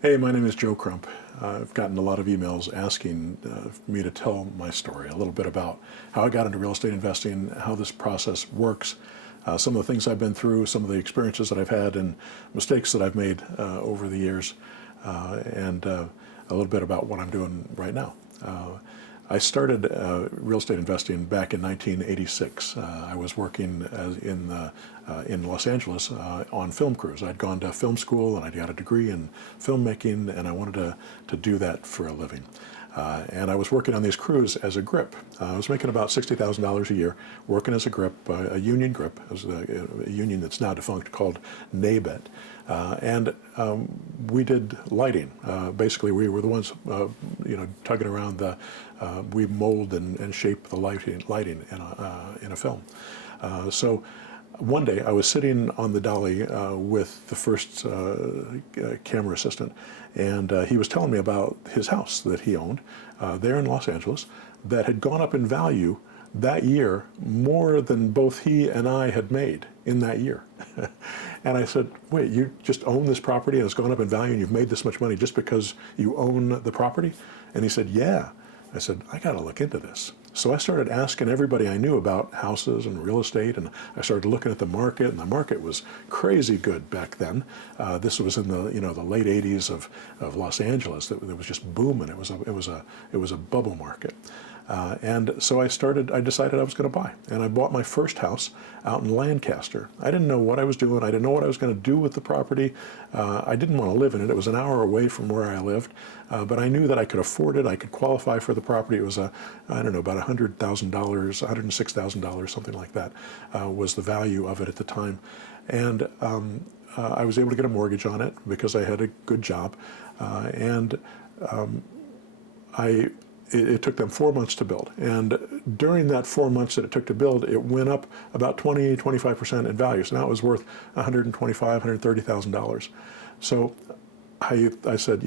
Hey, my name is Joe Crump. I've gotten a lot of emails asking me to tell my story, a little bit about how I got into real estate investing, how this process works, some of the things I've been through, some of the experiences that I've had, and mistakes that I've made over the years, and a little bit about what I'm doing right now. I started real estate investing back in 1986. I was working in Los Angeles on film crews. I'd gone to film school and I got a degree in filmmaking, and I wanted to do that for a living. And I was working on these crews as a grip. I was making about $60,000 a year working as a grip, a union grip, as a union that's now defunct called NABET. We did lighting. Basically, we were the ones, tugging around we mold and shape the lighting in a film. So one day I was sitting on the dolly with the first camera assistant, and he was telling me about his house that he owned there in Los Angeles that had gone up in value that year more than both he and I had made in that year. And I said, wait, you just own this property and it's gone up in value and you've made this much money just because you own the property? And he said, yeah. I said, I got to look into this. So I started asking everybody I knew about houses and real estate, and I started looking at the market, and the market was crazy good back then. This was in the late '80s of Los Angeles. It was just booming. It was a bubble market. And so I decided I was going to buy. And I bought my first house out in Lancaster. I didn't know what I was doing. I didn't know what I was going to do with the property. I didn't want to live in it. It was an hour away from where I lived. But I knew that I could afford it. I could qualify for the property. It was about $100,000, $106,000, something like that, was the value of it at the time. And I was able to get a mortgage on it because I had a good job. It took them 4 months to build. And during that 4 months that it took to build, it went up about 25% in value. So now it was worth $125,000, $130,000. So I said,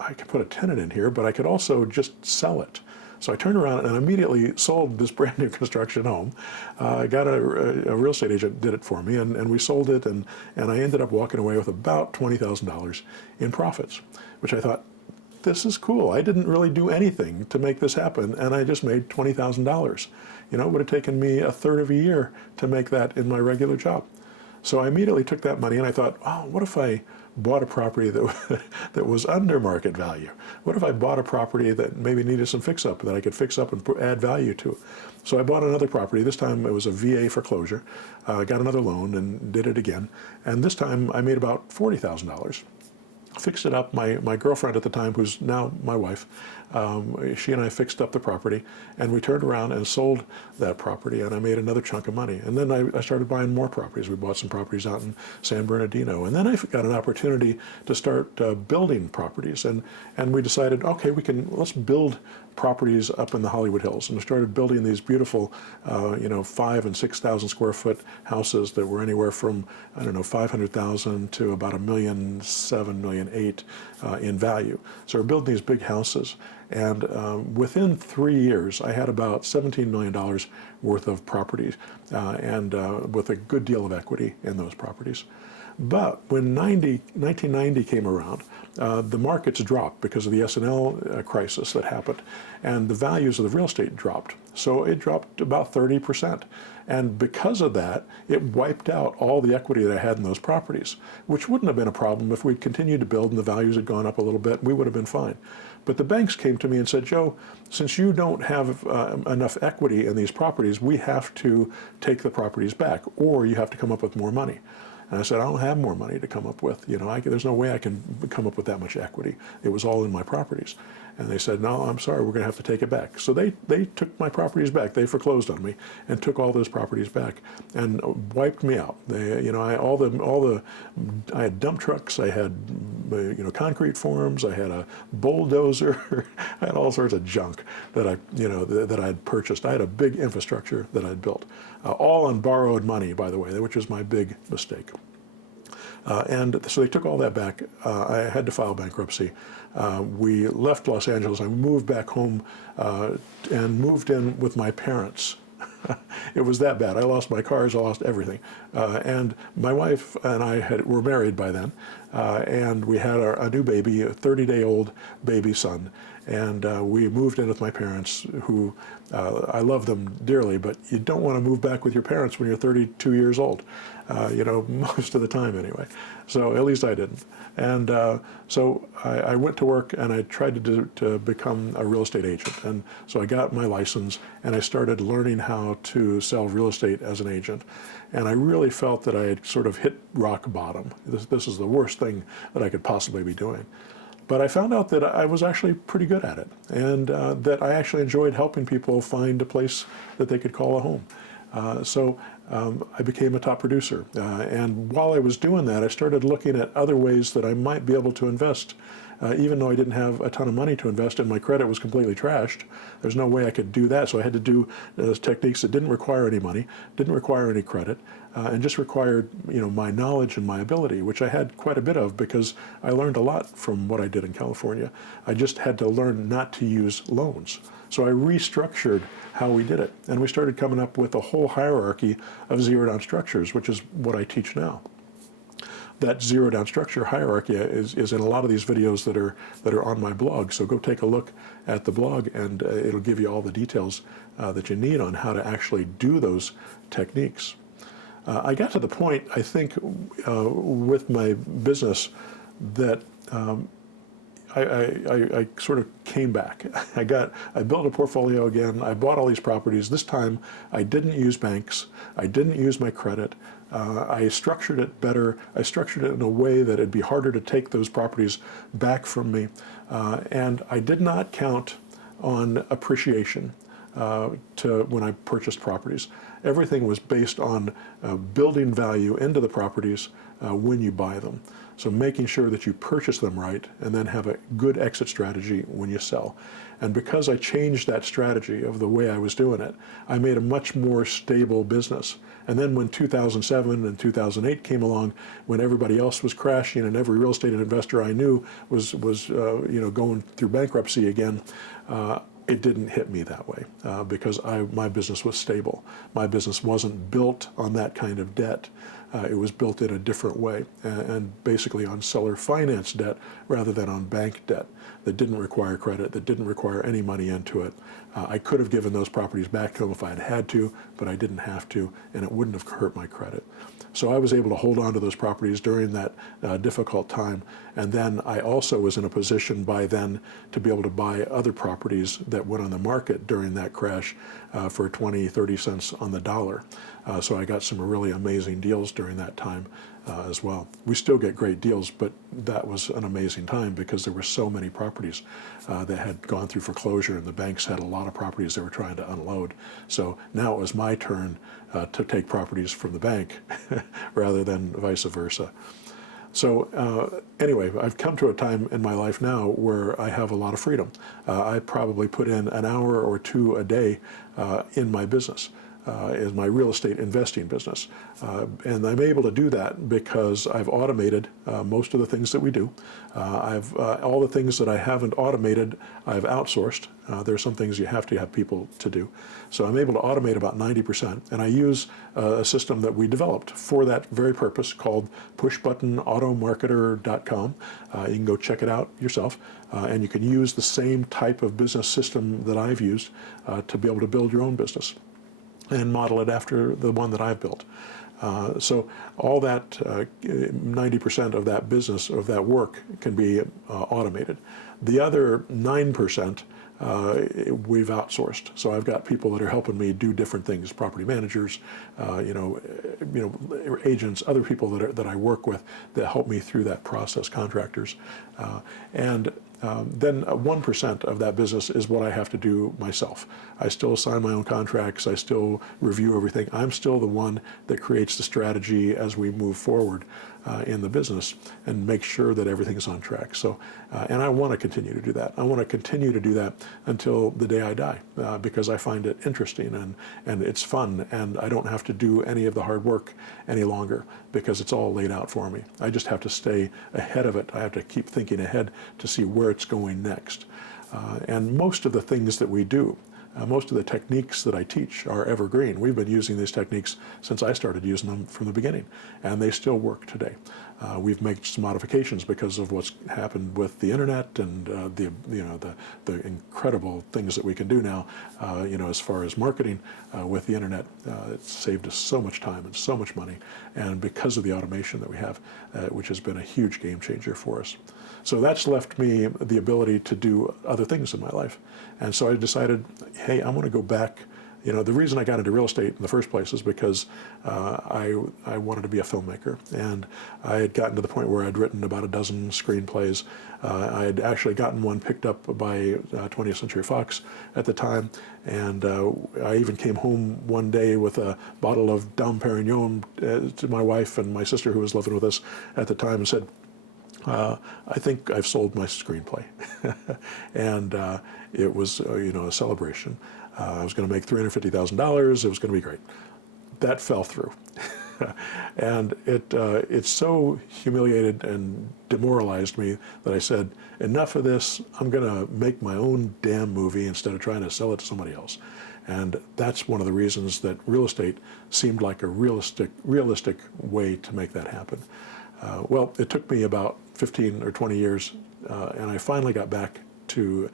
I could put a tenant in here, but I could also just sell it. So I turned around and immediately sold this brand new construction home. I got a real estate agent did it for me, and we sold it, and I ended up walking away with about $20,000 in profits, which I thought, this is cool. I didn't really do anything to make this happen, and I just made $20,000. It would have taken me a third of a year to make that in my regular job. So I immediately took that money and I thought, oh, what if I bought a property that was under market value? What if I bought a property that maybe needed some fix-up that I could fix up and add value to? So I bought another property. This time it was a VA foreclosure. Got another loan and did it again. And this time I made about $40,000. Fixed it up. My girlfriend at the time, who's now my wife, she and I fixed up the property, and we turned around and sold that property, and I made another chunk of money. And then I started buying more properties. We bought some properties out in San Bernardino, and then I got an opportunity to start building properties, and we decided, okay, let's build properties up in the Hollywood Hills, and we started building these beautiful, 5,000 and 6,000 square foot houses that were anywhere from 500,000 to about $1.7 million, $1.8 million in value. So we're building these big houses, and within 3 years, I had about $17 million worth of properties, and with a good deal of equity in those properties. But when 1990 came around, the markets dropped because of the S&L crisis that happened, and the values of the real estate dropped. So it dropped about 30%. And because of that, it wiped out all the equity that I had in those properties, which wouldn't have been a problem if we'd continued to build and the values had gone up a little bit. We would have been fine. But the banks came to me and said, Joe, since you don't have enough equity in these properties, we have to take the properties back, or you have to come up with more money. And I said, I don't have more money to come up with. There's no way I can come up with that much equity. It was all in my properties. And they said, no, I'm sorry, we're going to have to take it back. So they took my properties back. They foreclosed on me and took all those properties back and wiped me out. I had dump trucks, I had concrete forms, I had a bulldozer, I had all sorts of junk that I had purchased. I had a big infrastructure that I'd built, all on borrowed money, by the way, which was my big mistake. And so they took all that back. I had to file bankruptcy. We left Los Angeles. I moved back home and moved in with my parents It was that bad. I lost my cars, I lost everything. And my wife and I were married by then, and we had a new baby, a 30-day-old baby son. And we moved in with my parents, who I love them dearly, but you don't want to move back with your parents when you're 32 years old, most of the time anyway. So at least I didn't. And so I went to work and I tried to become a real estate agent. And so I got my license and I started learning how to sell real estate as an agent. And I really felt that I had sort of hit rock bottom. This is the worst thing that I could possibly be doing. But I found out that I was actually pretty good at it, and that I actually enjoyed helping people find a place that they could call a home. So I became a top producer. And while I was doing that, I started looking at other ways that I might be able to invest. Even though I didn't have a ton of money to invest and my credit was completely trashed, there's no way I could do that. So I had to do techniques that didn't require any money, didn't require any credit, and just required my knowledge and my ability, which I had quite a bit of because I learned a lot from what I did in California. I just had to learn not to use loans. So I restructured how we did it, and we started coming up with a whole hierarchy of zero-down structures, which is what I teach now. That zero-down structure hierarchy is in a lot of these videos that are on my blog. So go take a look at the blog, and it'll give you all the details that you need on how to actually do those techniques. I got to the point, I think, with my business that I sort of came back. I built a portfolio again. I bought all these properties. This time, I didn't use banks. I didn't use my credit. I structured it better. I structured it in a way that it'd be harder to take those properties back from me. And I did not count on appreciation when I purchased properties. Everything was based on building value into the properties when you buy them. So making sure that you purchase them right and then have a good exit strategy when you sell. And because I changed that strategy of the way I was doing it, I made a much more stable business. And then when 2007 and 2008 came along, when everybody else was crashing and every real estate investor I knew was going through bankruptcy again, it didn't hit me that way because my business was stable. My business wasn't built on that kind of debt. It was built in a different way, and basically on seller finance debt rather than on bank debt that didn't require credit, that didn't require any money into it. I could have given those properties back to them if I had had to, but I didn't have to, and it wouldn't have hurt my credit. So I was able to hold on to those properties during that difficult time. And then I also was in a position by then to be able to buy other properties that went on the market during that crash for 20, 30 cents on the dollar. So I got some really amazing deals during that time as well. We still get great deals, but that was an amazing time because there were so many properties that had gone through foreclosure, and the banks had a lot of properties they were trying to unload. So now it was my turn to take properties from the bank rather than vice versa. So anyway, I've come to a time in my life now where I have a lot of freedom. I probably put in an hour or two a day in my business. Is my real estate investing business. And I'm able to do that because I've automated most of the things that we do. All the things that I haven't automated, I've outsourced. There are some things you have to have people to do. So I'm able to automate about 90%. And I use a system that we developed for that very purpose called pushbuttonautomarketer.com. You can go check it out yourself. And you can use the same type of business system that I've used to be able to build your own business and model it after the one that I've built. So all that 90% of that business, of that work, can be automated. The other 9% we've outsourced. So I've got people that are helping me do different things: property managers, agents, other people that I work with that help me through that process, contractors, and then 1% of that business is what I have to do myself. I still sign my own contracts. I still review everything. I'm still the one that creates the strategy as we move forward in the business and make sure that everything's on track. So, and I want to continue to do that. I want to continue to do that until the day I die because I find it interesting and it's fun, and I don't have to do any of the hard work any longer because it's all laid out for me. I just have to stay ahead of it. I have to keep thinking ahead to see where it's going next. And most of the things that we do, most of the techniques that I teach are evergreen. We've been using these techniques since I started using them from the beginning, and they still work today. We've made some modifications because of what's happened with the internet and the incredible things that we can do now. As far as marketing with the internet, it's saved us so much time and so much money, and because of the automation that we have, which has been a huge game changer for us. So that's left me the ability to do other things in my life, and so I decided, hey, I'm going to go back. The reason I got into real estate in the first place is because I wanted to be a filmmaker, and I had gotten to the point where I'd written about a dozen screenplays. I had actually gotten one picked up by 20th Century Fox at the time, and I even came home one day with a bottle of Dom Perignon to my wife and my sister, who was living with us at the time, and said, I think I've sold my screenplay. And it was, a celebration. I was going to make $350,000. It was going to be great. That fell through. And it so humiliated and demoralized me that I said, enough of this. I'm going to make my own damn movie instead of trying to sell it to somebody else. And that's one of the reasons that real estate seemed like a realistic way to make that happen. Well, it took me about 15 or 20 years, and I finally got back to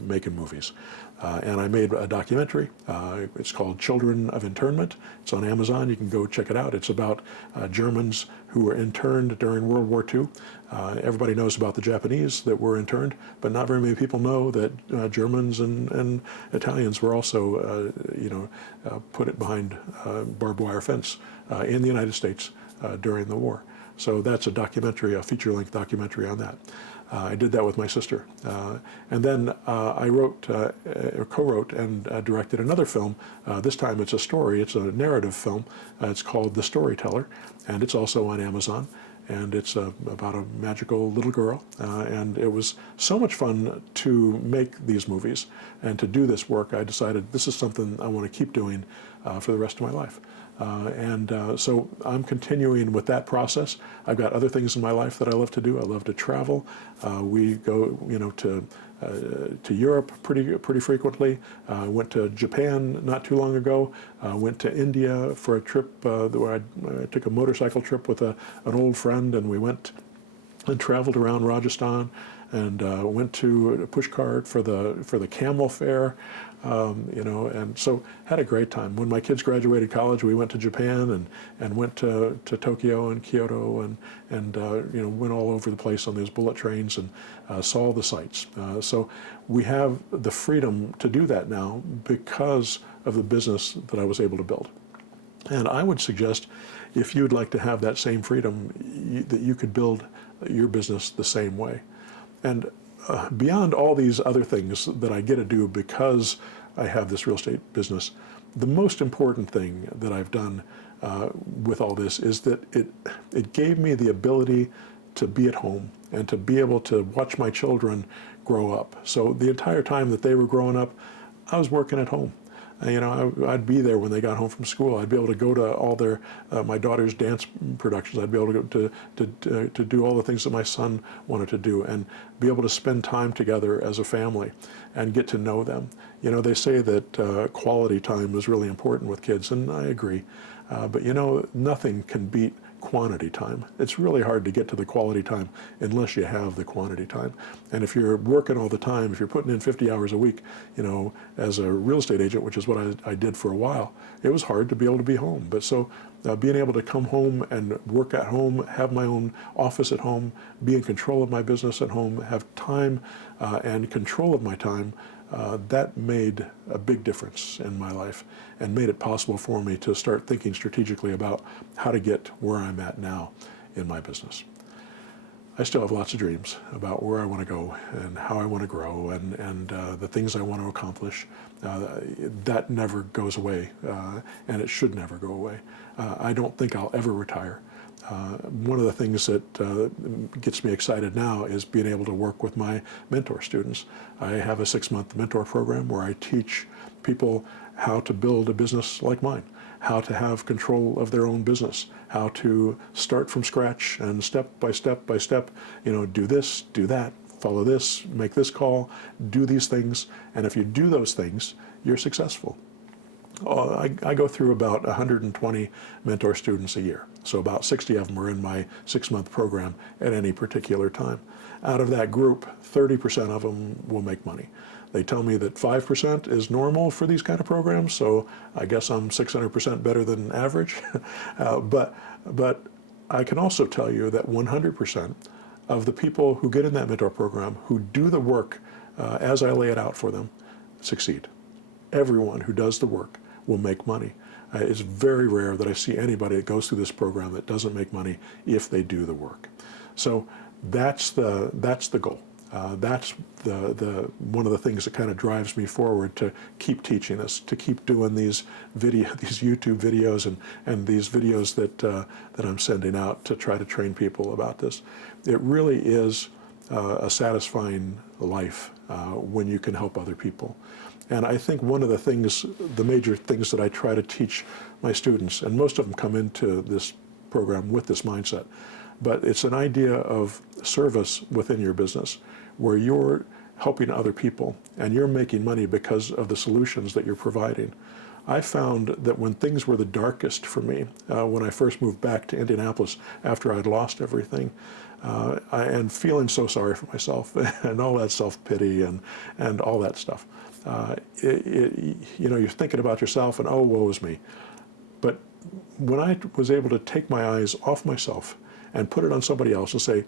making movies. And I made a documentary. It's called Children of Internment. It's on Amazon. You can go check it out. It's about Germans who were interned during World War II. Everybody knows about the Japanese that were interned, but not very many people know that Germans and Italians were also, put it behind barbed wire fence in the United States during the war. So that's a documentary, a feature-length documentary on that. I did that with my sister. And then I co-wrote and directed another film. This time it's a story, it's a narrative film. It's called The Storyteller, and it's also on Amazon. And it's about a magical little girl. And it was so much fun to make these movies and to do this work. I decided this is something I want to keep doing for the rest of my life. So I'm continuing with that process. I've got other things in my life that I love to do. I love to travel. We go, to Europe pretty frequently. Went to Japan not too long ago. Went to India for a trip where I took a motorcycle trip with an old friend, and we went and traveled around Rajasthan, and went to a push cart for the camel fair. And so had a great time. When my kids graduated college, we went to Japan and went to Tokyo and Kyoto and went all over the place on those bullet trains and saw all the sights. So we have the freedom to do that now because of the business that I was able to build. And I would suggest, if you'd like to have that same freedom, that you could build your business the same way. And beyond all these other things that I get to do because I have this real estate business, the most important thing that I've done with all this is that it gave me the ability to be at home and to be able to watch my children grow up. So the entire time that they were growing up, I was working at home. I'd be there when they got home from school. I'd be able to go to all their, my daughter's dance productions. I'd be able to go to do all the things that my son wanted to do, and be able to spend time together as a family and get to know them. They say that quality time is really important with kids, and I agree. But nothing can beat quantity time. It's really hard to get to the quality time unless you have the quantity time. And if you're working all the time, if you're putting in 50 hours a week, as a real estate agent, which is what I did for a while, it was hard to be able to be home. But so being able to come home and work at home, have my own office at home, be in control of my business at home, have time and control of my time, that made a big difference in my life and made it possible for me to start thinking strategically about how to get where I'm at now in my business. I still have lots of dreams about where I want to go and how I want to grow and the things I want to accomplish. That never goes away, and it should never go away. I don't think I'll ever retire. One of the things that gets me excited now is being able to work with my mentor students. I have a 6-month mentor program where I teach people how to build a business like mine, how to have control of their own business, how to start from scratch and step by step, do this, do that, follow this, make this call, do these things, and if you do those things, you're successful. I go through about 120 mentor students a year, so about 60 of them are in my 6-month program at any particular time. Out of that group, 30% of them will make money. They tell me that 5% is normal for these kind of programs, so I guess I'm 600% better than average. But I can also tell you that 100% of the people who get in that mentor program, who do the work as I lay it out for them, succeed. Everyone who does the work will make money. It's very rare that I see anybody that goes through this program that doesn't make money if they do the work. So that's the goal. That's one of the things that kind of drives me forward to keep teaching this, to keep doing these YouTube videos and these videos that I'm sending out to try to train people about this. It really is a satisfying life when you can help other people. And I think one of the major things that I try to teach my students, and most of them come into this program with this mindset, but it's an idea of service within your business where you're helping other people and you're making money because of the solutions that you're providing. I found that when things were the darkest for me, when I first moved back to Indianapolis after I'd lost everything, and feeling so sorry for myself and all that self-pity and all that stuff, you're thinking about yourself and, oh, woe is me. But when I was able to take my eyes off myself and put it on somebody else and say,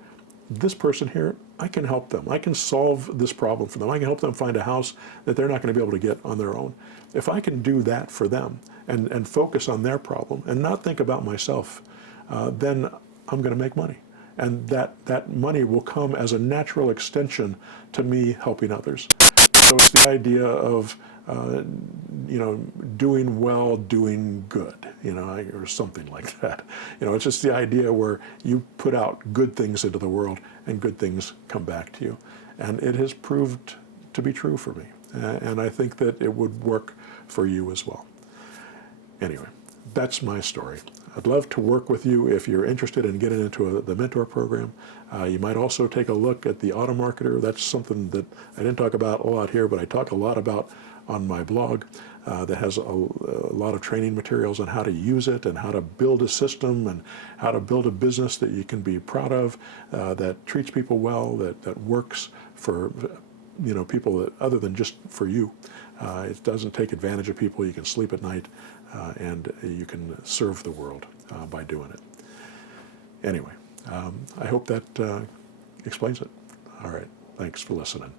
this person here, I can help them. I can solve this problem for them. I can help them find a house that they're not going to be able to get on their own. If I can do that for them and focus on their problem and not think about myself, then I'm going to make money. And that money will come as a natural extension to me helping others. So it's the idea of doing well, doing good, or something like that. It's just the idea where you put out good things into the world and good things come back to you. And it has proved to be true for me. And I think that it would work for you as well. Anyway, that's my story. I'd love to work with you if you're interested in getting into the mentor program. You might also take a look at the Auto Marketer. That's something that I didn't talk about a lot here, but I talk a lot about on my blog that has a lot of training materials on how to use it and how to build a system and how to build a business that you can be proud of, that treats people well, that works for people that, other than just for you. It doesn't take advantage of people. You can sleep at night and you can serve the world by doing it. Anyway, I hope that explains it. All right, thanks for listening.